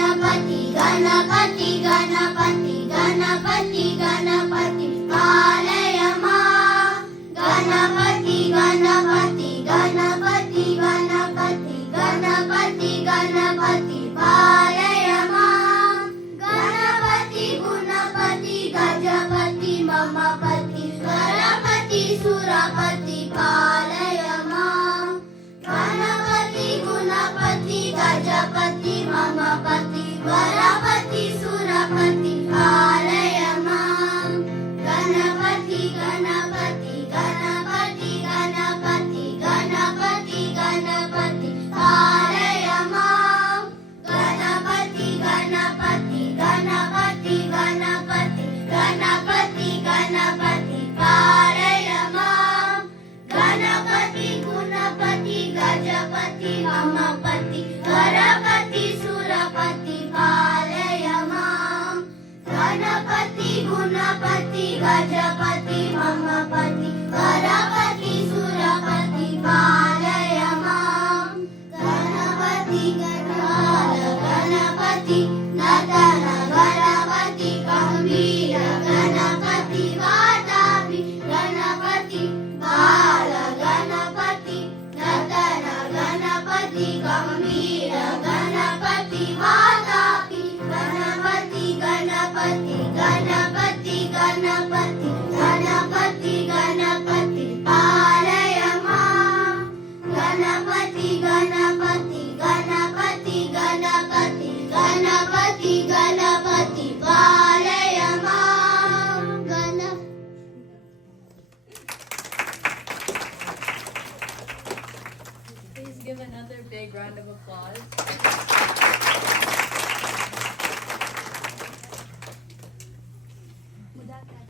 गणपति गणपति गणपति गणपति गणपति पालय मां गणपति गणपति गणपति गणपति गणपति गणपति पालय मां गणपति गुणपति गजपति ममपति गणपति सुरपति पालय मां गणपति गुणपति गजपति ममपति गणपति सुरपति पालय मां गणपति गणपति गणपति गणपति गणपति गणपति पालय मां गणपति गणपति गणपति गणपति गणपति गणपति पालय मां गणपति गुणपति गजपति ममपति गणपति सुरपति पालय मां गणपति गुणपति गजपति ममपति गणपति सुरपति पालय मां गणपति गणपति नतन गणपति गंभीर गणपति वातापि गणपति बाल गणपति नतन गणपति गंभीर गणपति वातापि गणपति गणपति गणपति गणपति गणपति गणपति पालय मां गणपति गणपति गणपति गणपति गणपति गणपति पालय मां Please give another big round of applause.